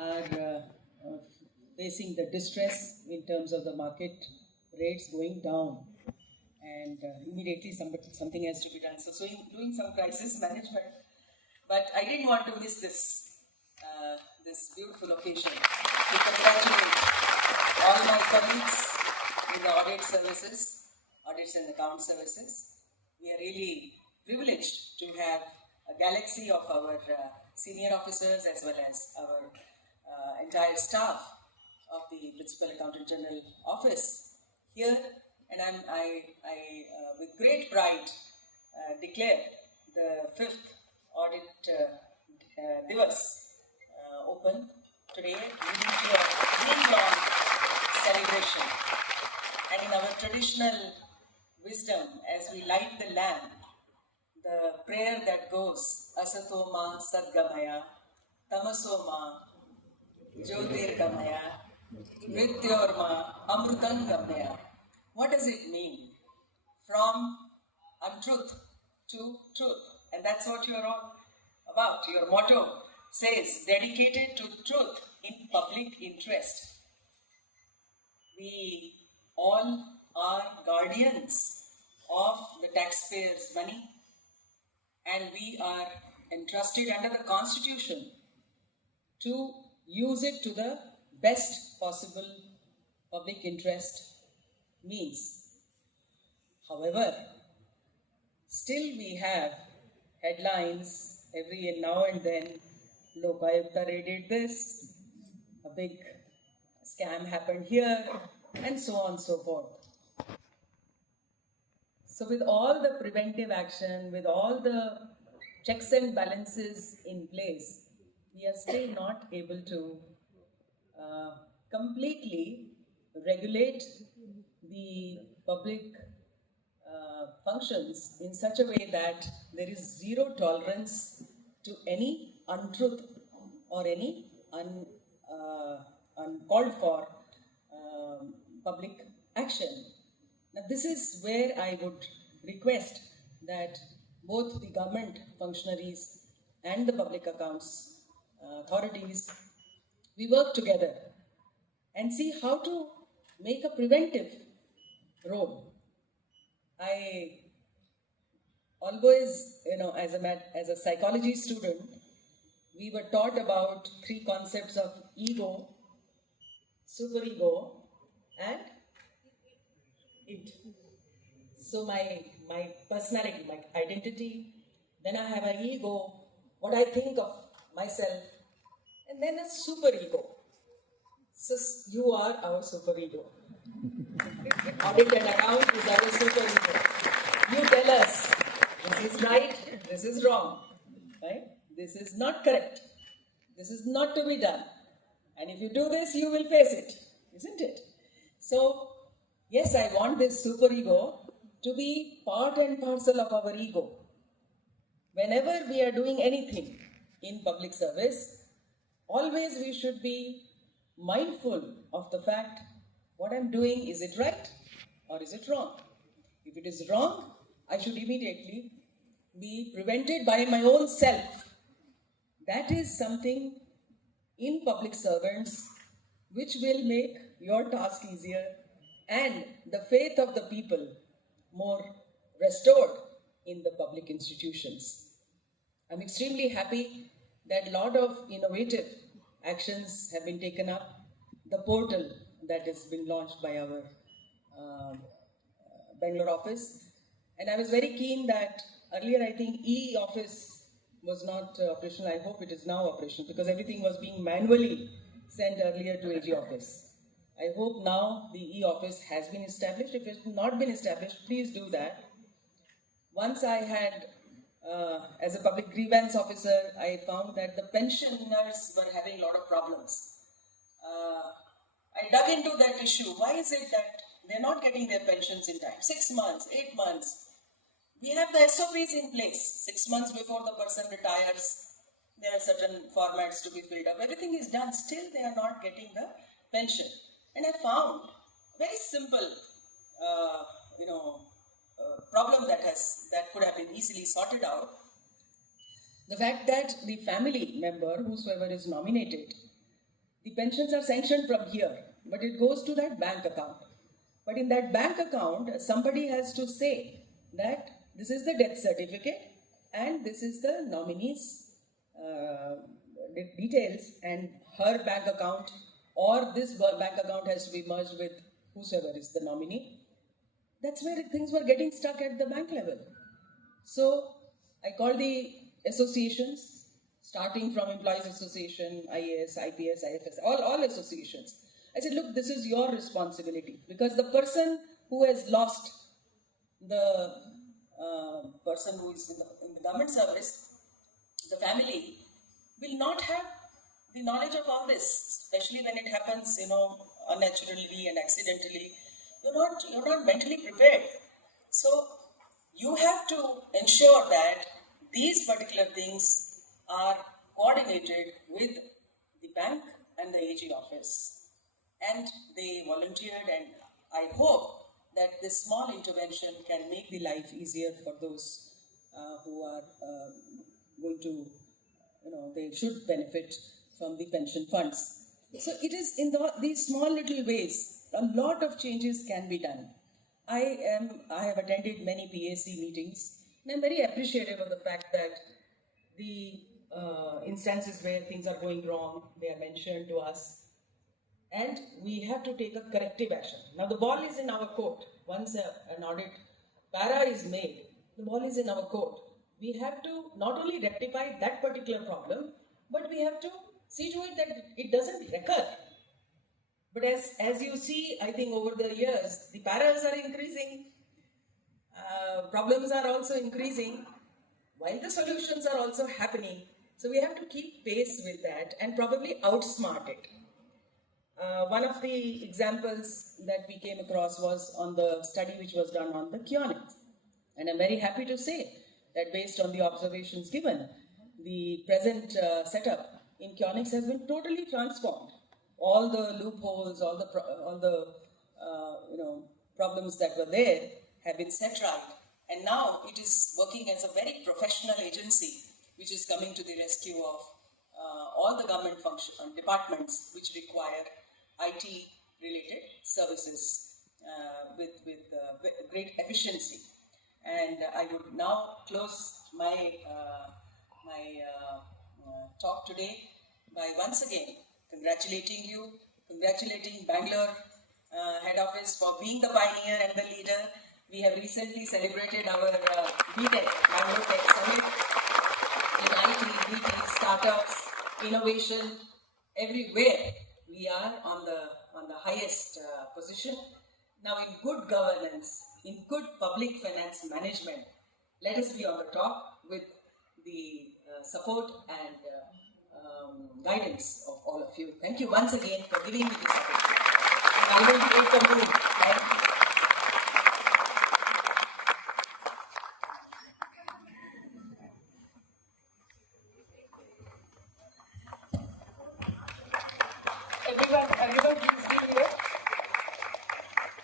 are facing the distress in terms of the market rates going down, and immediately something has to be done. So doing some crisis management, but I didn't want to miss this beautiful occasion to congratulate all my colleagues in the audit services, audits and account services. We are really privileged to have a galaxy of our senior officers as well as our entire staff of the Principal Accountant General Office here, and I with great pride declare the 5th Audit Diwas open today, leading to a year-long celebration. And in our traditional wisdom, as we light the lamp, the prayer that goes, Asatoma Sadgamaya, Tamasoma Jyotirgamaya, Mrityorma Amrutangamaya. What does it mean? From untruth to truth. And that's what you're all about. Your motto says, dedicated to truth in public interest. We all are guardians of the taxpayers' money, and we are entrusted under the Constitution to use it to the best possible public interest means. However, still we have headlines every now and then, Lokayukta raided this, a big scam happened here, and so on and so forth. So with all the preventive action, with all the checks and balances in place, we are still not able to completely regulate the public functions in such a way that there is zero tolerance to any untruth or any uncalled for public action. Now, this is where I would request that both the government functionaries and the public accounts authorities, we work together and see how to make a preventive role. I always, as a psychology student, we were taught about 3 concepts of ego, superego, and it. So my personality, my identity, then I have an ego, what I think of myself, and then a superego. So you are our superego. Audit and account is our superego. You tell us, this is right, this is wrong, right? This is not correct. This is not to be done. And if you do this, you will face it, isn't it? So, yes, I want this superego to be part and parcel of our ego. Whenever we are doing anything in public service, always we should be mindful of the fact, what I'm doing, is it right or is it wrong? If it is wrong, I should immediately be prevented by my own self. That is something in public servants which will make your task easier and the faith of the people more restored in the public institutions. I'm extremely happy that a lot of innovative actions have been taken up. The portal that has been launched by our Bengaluru office. And I was very keen that earlier I think e-office was not operational. I hope it is now operational because everything was being manually sent earlier to AG office. I hope now the e-office has been established. If it's not been established, please do that. Once I had, as a public grievance officer, I found that the pensioners were having a lot of problems. I dug into that issue. Why is it that they're not getting their pensions in time? 6 months, 8 months. We have the SOPs in place. 6 months before the person retires, there are certain formats to be filled up. Everything is done. Still, they are not getting the pension. And I found a very simple, problem that could have been easily sorted out. The fact that the family member, whosoever is nominated, the pensions are sanctioned from here, but it goes to that bank account. But in that bank account, somebody has to say that this is the death certificate and this is the nominee's details, and her bank account or this bank account has to be merged with whosoever is the nominee. That's where things were getting stuck at the bank level. So I called the associations, starting from Employees Association, IAS, IPS, IFS, all associations. I said, look, this is your responsibility, because the person who has lost, the person who is in the government service, the family, will not have the knowledge of all this, especially when it happens, unnaturally and accidentally. You're not mentally prepared. So you have to ensure that these particular things are coordinated with the bank and the AG office. And they volunteered, and I hope that this small intervention can make the life easier for those who are going to, they should benefit from the pension funds. So it is in these small little ways, a lot of changes can be done. I have attended many PAC meetings, and I'm very appreciative of the fact that the instances where things are going wrong, they are mentioned to us, and we have to take a corrective action. Now the ball is in our court. Once an audit para is made, the ball is in our court. We have to not only rectify that particular problem, but we have to see to it that it doesn't recur. But as you see, I think over the years, the paras are increasing, problems are also increasing, while the solutions are also happening. So we have to keep pace with that and probably outsmart it. One of the examples that we came across was on the study which was done on the Kionics. And I'm very happy to say that based on the observations given, the present setup in Kionics has been totally transformed. All the loopholes, all the problems that were there have been set right. And now it is working as a very professional agency which is coming to the rescue of all the government departments which require IT-related services with great efficiency. And I would now close my talk today by once again congratulating you, congratulating Bangalore head office for being the pioneer and the leader. We have recently celebrated our BTech, Bangalore Tech Summit, in IT, BT, startups, innovation, everywhere. We are on the highest position. Now in good governance, in good public finance management, let us be on the top with the support and guidance of all of you. Thank you once again for giving me this opportunity. I will be welcome to